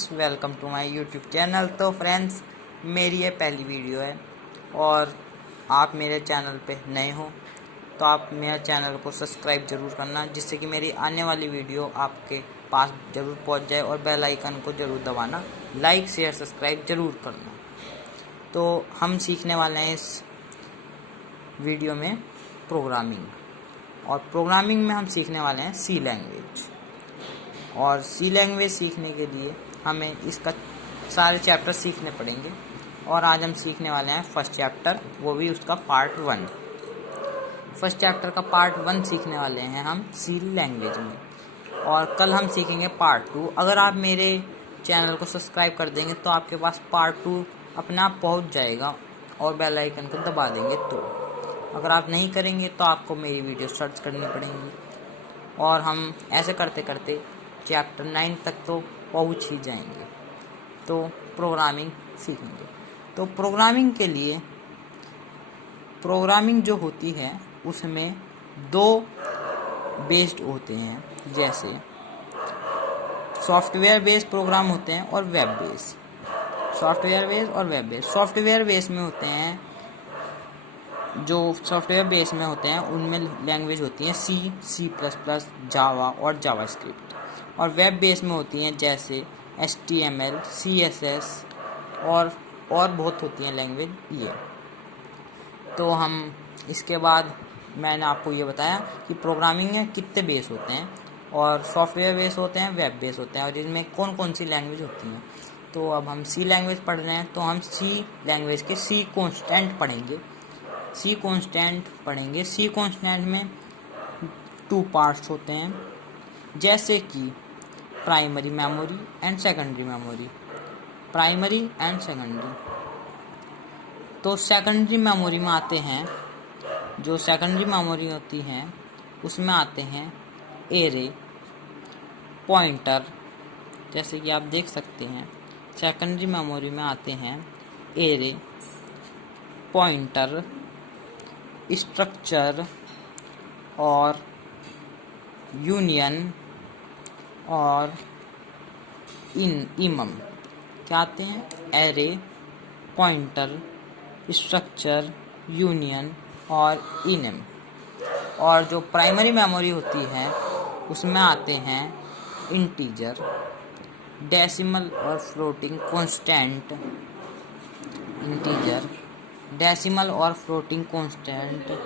Friends, welcome to my YouTube channel. तो friends, मेरी ये पहली वीडियो है और आप मेरे चैनल पे नए हो तो आप मेरे चैनल को सब्सक्राइब ज़रूर करना, जिससे कि मेरी आने वाली वीडियो आपके पास ज़रूर पहुंच जाए, और बेल आइकन को ज़रूर दबाना, लाइक शेयर सब्सक्राइब ज़रूर करना। तो हम सीखने वाले हैं इस वीडियो में प्रोग्रामिंग, और प्रोग्रामिंग में हम सीखने वाले हैं सी लैंग्वेज। और सी लैंग्वेज सीखने के लिए हमें इसका सारे चैप्टर सीखने पड़ेंगे, और आज हम सीखने वाले हैं फर्स्ट चैप्टर, वो भी उसका पार्ट 1। फर्स्ट चैप्टर का पार्ट 1 सीखने वाले हैं हम सी लैंग्वेज में, और कल हम सीखेंगे पार्ट 2। अगर आप मेरे चैनल को सब्सक्राइब कर देंगे तो आपके पास पार्ट 2 अपने आप पहुंच जाएगा, और बेल आइकन को दबा देंगे। तो अगर आप नहीं करेंगे तो आपको मेरी वीडियो सर्च करनी पड़ेगी, और हम ऐसे करते करते चैप्टर 9 तक तो पहुंच ही जाएंगे। तो प्रोग्रामिंग सीखेंगे। तो प्रोग्रामिंग के लिए, प्रोग्रामिंग जो होती है उसमें 2 बेस्ड होते हैं, जैसे सॉफ्टवेयर बेस्ड प्रोग्राम होते हैं और वेब बेस्ड। सॉफ्टवेयर बेस्ड और वेब बेस्ड। सॉफ्टवेयर बेस्ड में होते हैं, जो सॉफ्टवेयर बेस में होते हैं उनमें लैंग्वेज होती हैं सी, सी प्लस प्लस, जावा और जावास्क्रिप्ट। और वेब बेस में होती हैं जैसे HTML, CSS और बहुत होती हैं लैंग्वेज ये। तो हम इसके बाद मैंने आपको ये बताया कि प्रोग्रामिंग में कितने बेस होते हैं, और सॉफ्टवेयर बेस होते हैं, वेब बेस होते हैं, और इनमें कौन कौन सी लैंग्वेज होती हैं। तो अब हम सी लैंग्वेज पढ़ रहे हैं, तो हम सी लैंग्वेज के सी कॉन्स्टेंट पढ़ेंगे। सी कॉन्स्टेंट में 2 पार्ट्स होते हैं, जैसे कि primary memory and secondary memory. Primary and secondary. तो सेकेंडरी मेमोरी में आते हैं, जो सेकेंडरी मेमोरी होती हैं उसमें आते हैं एरे, पॉइंटर, जैसे कि आप देख सकते हैं। सेकेंडरी मेमोरी में आते हैं एरे, पॉइंटर, स्ट्रक्चर और यूनियन और इमम। क्या आते हैं? एरे, पॉइंटर, स्ट्रक्चर, यूनियन और इनम। और जो प्राइमरी मेमोरी होती है उसमें आते हैं इंटीजर, डेसिमल और फ्लोटिंग कांस्टेंट। इंटीजर, डेसिमल और फ्लोटिंग कांस्टेंट,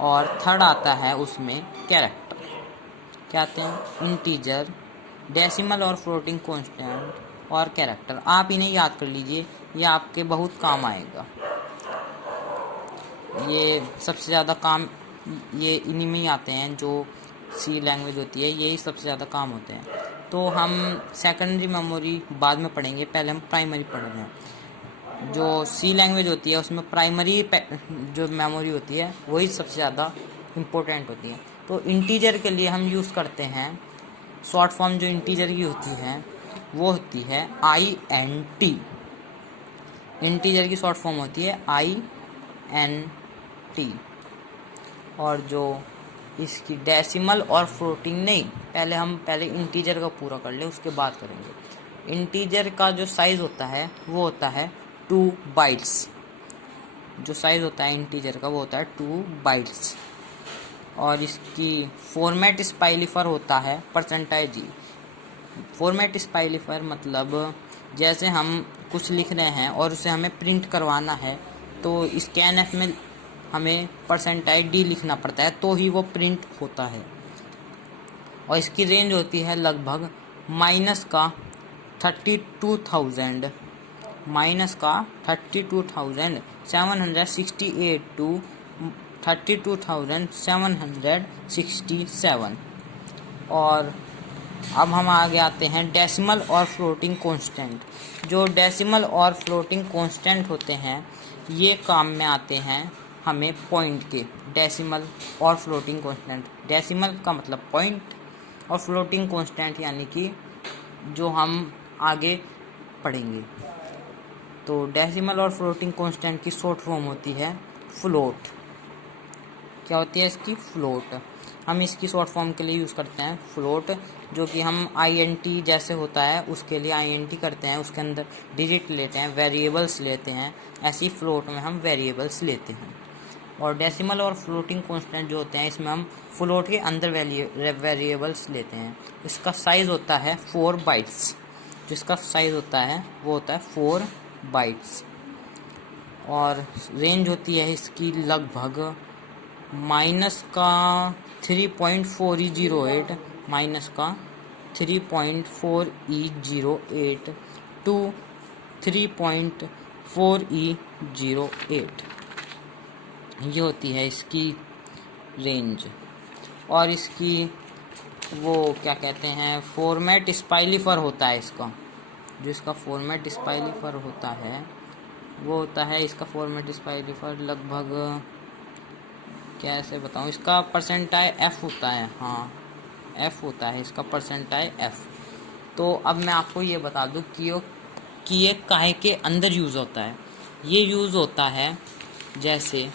और थर्ड आता है उसमें कैरेक्टर। क्या आते हैं? इंटीजर, डेसिमल और फ्लोटिंग कांस्टेंट और कैरेक्टर। आप इन्हें याद कर लीजिए, ये आपके बहुत काम आएगा। ये सबसे ज़्यादा काम ये इन्हीं में ही आते हैं, जो सी लैंग्वेज होती है यही सबसे ज़्यादा काम होते हैं। तो हम सेकेंडरी मेमोरी बाद में पढ़ेंगे, पहले हम प्राइमरी पढ़ रहे हैं। जो सी लैंग्वेज होती है उसमें प्राइमरी जो मेमोरी होती है वही सबसे ज़्यादा इम्पोर्टेंट होती है। तो इंटीजर के लिए हम यूज़ करते हैं, शॉर्ट फॉर्म जो इंटीजर की होती है वो होती है INT। इंटीजर की शॉर्ट फॉर्म होती है INT। और जो इसकी डेसिमल और फ्लोटिंग नहीं, पहले इंटीजर का पूरा कर ले, उसके बाद करेंगे। इंटीजर का जो साइज़ होता है वो होता है 2 बाइट्स। जो साइज़ होता है इंटीजर का वो होता है 2 बाइट्स। और इसकी फॉर्मेट स्पाइलिफर होता है %G। फॉर्मेट स्पाइलिफर मतलब जैसे हम कुछ लिख रहे हैं और उसे हमें प्रिंट करवाना है, तो स्कैनएफ में हमें %D लिखना पड़ता है, तो ही वो प्रिंट होता है। और इसकी रेंज होती है लगभग -32,768 टू 32,767। और अब हम आगे आते हैं डेसिमल और फ्लोटिंग कांस्टेंट। जो डेसिमल और फ्लोटिंग कांस्टेंट होते हैं ये काम में आते हैं हमें पॉइंट के। डेसिमल और फ्लोटिंग कांस्टेंट, डेसिमल का मतलब पॉइंट और फ्लोटिंग कांस्टेंट यानी कि जो हम आगे पढ़ेंगे। तो डेसिमल और फ्लोटिंग कांस्टेंट की शॉर्ट फॉर्म होती है फ्लोट। क्या होती है इसकी, फ्लोट। हम इसकी शॉर्ट फॉर्म के लिए यूज़ करते हैं फ्लोट, जो कि हम INT जैसे होता है उसके लिए INT करते हैं, उसके अंदर डिजिट लेते हैं, वेरिएबल्स लेते हैं। ऐसी फ्लोट में हम वेरिएबल्स लेते हैं। और डेसिमल और फ्लोटिंग कांस्टेंट जो होते हैं इसमें हम फ्लोट के अंदर वेरिएबल्स लेते हैं। इसका साइज़ होता है 4 बाइट्स। जिसका साइज़ होता है वो होता है 4 बाइट्स। और रेंज होती है इसकी लगभग माइनस का 3.4E08 माइनस का 3.4E08 टू 3.4E08, ये होती है इसकी रेंज। और इसकी वो क्या कहते हैं, फॉर्मेट स्पाइलिफर होता है इसका। जो इसका फॉर्मेट स्पाइलिफर होता है वो होता है, इसका फॉर्मेट स्पाइलिफर लगभग कैसे बताऊं, इसका परसेंटाइल F होता है। हाँ, F होता है इसका परसेंटाइल F। तो अब मैं आपको ये बता दूं कि ये काहे के अंदर यूज़ होता है। ये यूज़ होता है जैसे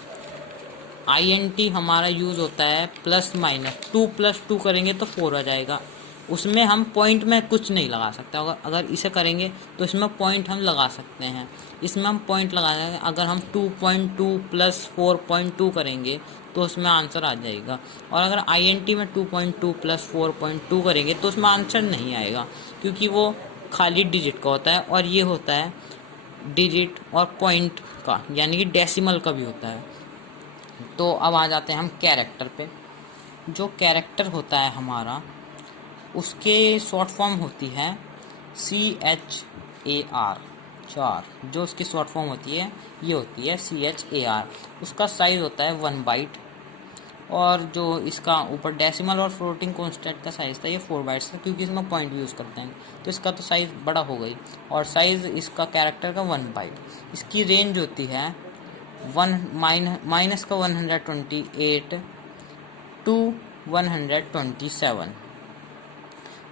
INT हमारा यूज़ होता है प्लस माइनस, 2 + 2 करेंगे तो 4 आ जाएगा। उसमें हम पॉइंट में कुछ नहीं लगा सकते। अगर इसे करेंगे तो इसमें पॉइंट हम लगा सकते हैं। इसमें हम पॉइंट लगा सकते हैं। अगर हम 2.2 + 4.2 करेंगे तो उसमें आंसर आ जाएगा। और अगर INT में 2.2 + 4.2 करेंगे तो उसमें आंसर नहीं आएगा, क्योंकि वो खाली डिजिट का होता है। और ये होता है डिजिट और पॉइंट का, यानी कि डेसिमल का भी होता है। तो अब आ जाते हैं हम कैरेक्टर पे। जो कैरेक्टर होता है हमारा, उसके शॉर्ट फॉर्म होती है CHAR 4। जो उसकी शॉर्ट फॉर्म होती है ये होती है CHAR। उसका साइज़ होता है 1 बाइट। और जो इसका ऊपर डेसिमल और फ्लोटिंग कांस्टेंट का साइज़ था ये 4 बाइट्स था, क्योंकि इसमें पॉइंट भी यूज़ करते हैं। तो इसका तो साइज़ बड़ा हो गई। और साइज़ इसका कैरेक्टर का 1 बाइट। इसकी रेंज होती है माइनस का 128 टू 127।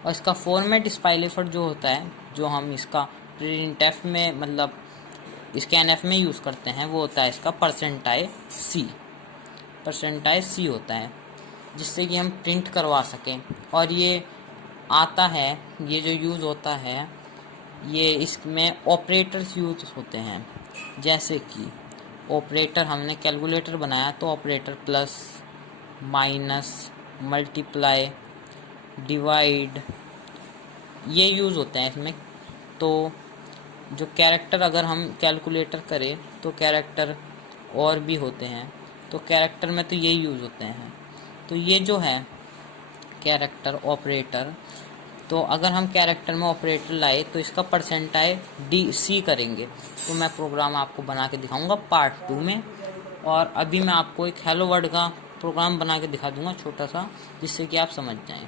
और इसका फॉर्मेट स्पाइलिफर जो होता है, जो हम इसका प्रिंटफ में मतलब स्कैनफ में यूज़ करते हैं, वो होता है इसका परसेंटाइल C होता है, जिससे कि हम प्रिंट करवा सकें। और ये आता है, ये जो यूज़ होता है, ये इसमें ऑपरेटर्स यूज होते हैं। जैसे कि ऑपरेटर, हमने कैलकुलेटर बनाया तो operator plus, minus, multiply, divide, ये यूज़ होते हैं इसमें। तो जो कैरेक्टर अगर हम कैलकुलेटर करें तो कैरेक्टर और भी होते हैं, तो कैरेक्टर में तो ये यूज़ होते हैं। तो ये जो है कैरेक्टर ऑपरेटर, तो अगर हम कैरेक्टर में ऑपरेटर लाए तो इसका परसेंटाइल DC करेंगे। तो मैं प्रोग्राम आपको बना के दिखाऊंगा पार्ट 2 में। और अभी मैं आपको एक हेलो वर्ड का प्रोग्राम बना के दिखा दूंगा छोटा सा, जिससे कि आप समझ जाएं।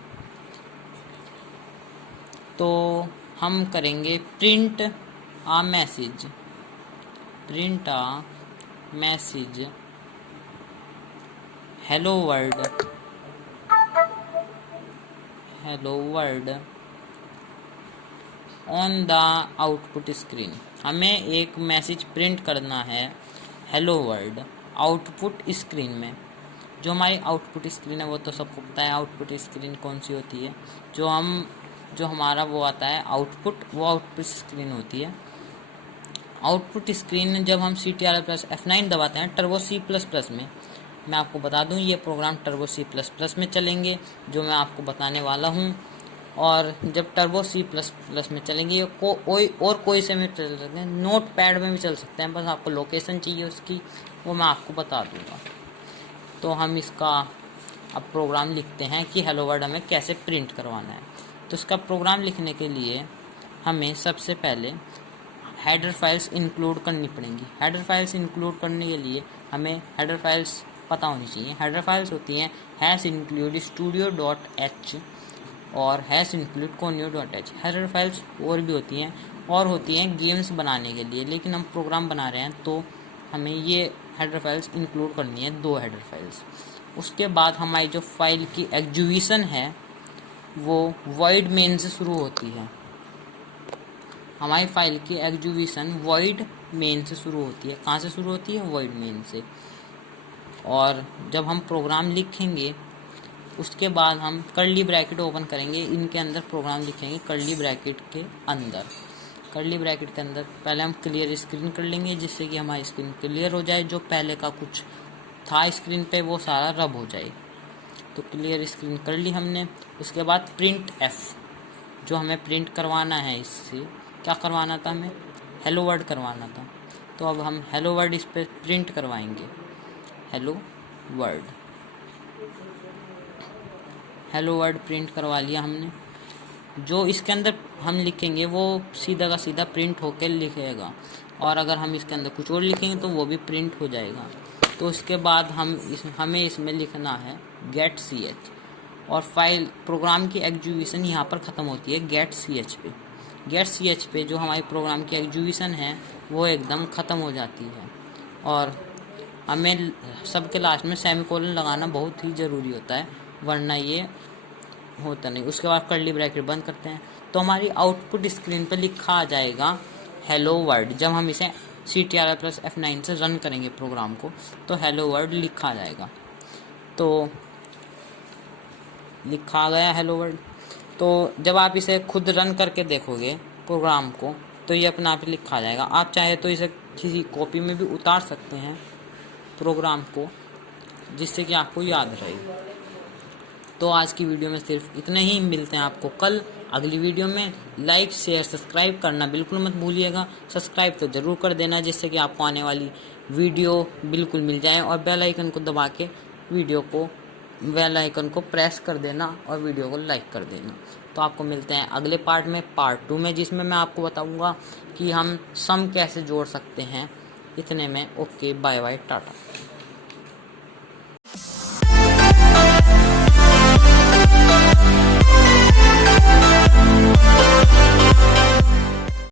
तो हम करेंगे print a message hello world on the output screen. हमें एक मैसेज प्रिंट करना है हेलो वर्ड आउटपुट स्क्रीन में। जो हमारी आउटपुट स्क्रीन है वो तो सबको पता है आउटपुट स्क्रीन कौन सी होती है। जो हमारा वो आता है आउटपुट, वो आउटपुट स्क्रीन होती है। आउटपुट स्क्रीन जब हम CTRL+ F9 दबाते हैं टर्बो C++ में, मैं आपको बता दूं ये प्रोग्राम टर्बो C++ में चलेंगे, जो मैं आपको बताने वाला हूं। और जब टर्बो C++ में चलेंगे कोई से में चल सकते हैं, नोट पैड में भी चल सकते हैं, बस आपको लोकेशन चाहिए उसकी, वो मैं आपको बता दूंगा। तो हम इसका अब प्रोग्राम लिखते हैं कि हेलो वर्ड हमें कैसे प्रिंट करवाना है। तो इसका प्रोग्राम लिखने के लिए हमें सबसे पहले हेडर फाइल्स इंक्लूड करनी पड़ेंगी। हेडर फाइल्स इंक्लूड करने के लिए हमें हेडर फाइल्स पता होनी चाहिए। हेडर फाइल्स होती हैं #include studio.h और #include conio.h। हेडर फाइल्स और भी होती हैं गेम्स बनाने के लिए, लेकिन हम प्रोग्राम बना रहे हैं तो हमें ये हेडर फाइल्स इंक्लूड करनी है, 2 हेडर फाइल्स। उसके बाद हमारी जो फाइल की एग्जीक्यूशन है वो void main से शुरू होती है। हमारी फाइल की एग्जीक्यूशन void main से शुरू होती है। कहाँ से शुरू होती है? void main से। और जब हम प्रोग्राम लिखेंगे उसके बाद हम कर्ली ब्रैकेट ओपन करेंगे, इनके अंदर प्रोग्राम लिखेंगे कर्ली ब्रैकेट के अंदर। कर्ली ब्रैकेट के अंदर पहले हम क्लियर स्क्रीन कर लेंगे, जिससे कि हमारी स्क्रीन क्लियर हो जाए, जो पहले का कुछ था स्क्रीन पे वो सारा रब हो जाए। तो क्लियर स्क्रीन कर ली हमने। उसके बाद प्रिंट एफ, जो हमें प्रिंट करवाना है, इससे क्या करवाना था, हमें हेलो वर्ड करवाना था। तो अब हम हेलो वर्ड इस पर प्रिंट करवाएंगे। Hello word, hello word print करवा लिया हमने। जो इसके अंदर हम लिखेंगे वो सीधा का सीधा प्रिंट होकर लिखेगा, और अगर हम इसके अंदर कुछ और लिखेंगे तो वो भी प्रिंट हो जाएगा। तो उसके बाद हमें इसमें लिखना है गेट सी एच, और फाइल प्रोग्राम की एग्जीक्यूशन यहाँ पर ख़त्म होती है गेट सी एच पे। गेट सी एच पे जो हमारी प्रोग्राम की एग्जीक्यूशन है वो एकदम ख़त्म हो जाती है, और हमें सबके लास्ट में सेमीकोलन लगाना बहुत ही ज़रूरी होता है, वरना ये होता नहीं। उसके बाद कर्ली ब्रैकेट बंद करते हैं, तो हमारी आउटपुट स्क्रीन पर लिखा आ जाएगा हेलो वर्ड। जब हम इसे CTRL+F9 से रन करेंगे प्रोग्राम को, तो हेलो वर्ड लिखा आ जाएगा। तो लिखा आ गया हेलो वर्ड। तो जब आप इसे खुद रन करके देखोगे प्रोग्राम को, तो ये अपने आप ही लिखा आ जाएगा। आप चाहे तो इसे किसी कॉपी में भी उतार सकते हैं प्रोग्राम को, जिससे कि आपको याद रहे। तो आज की वीडियो में सिर्फ इतने ही। मिलते हैं आपको कल अगली वीडियो में। लाइक शेयर सब्सक्राइब करना बिल्कुल मत भूलिएगा। सब्सक्राइब तो ज़रूर कर देना, जिससे कि आपको आने वाली वीडियो बिल्कुल मिल जाए, और बेल आइकन को दबा के बेल आइकन को प्रेस कर देना और वीडियो को लाइक कर देना। तो आपको मिलते हैं अगले पार्ट में, पार्ट 2 में, जिसमें मैं आपको बताऊँगा कि हम सम कैसे जोड़ सकते हैं। इतने में ओके, बाय बाय, टाटा।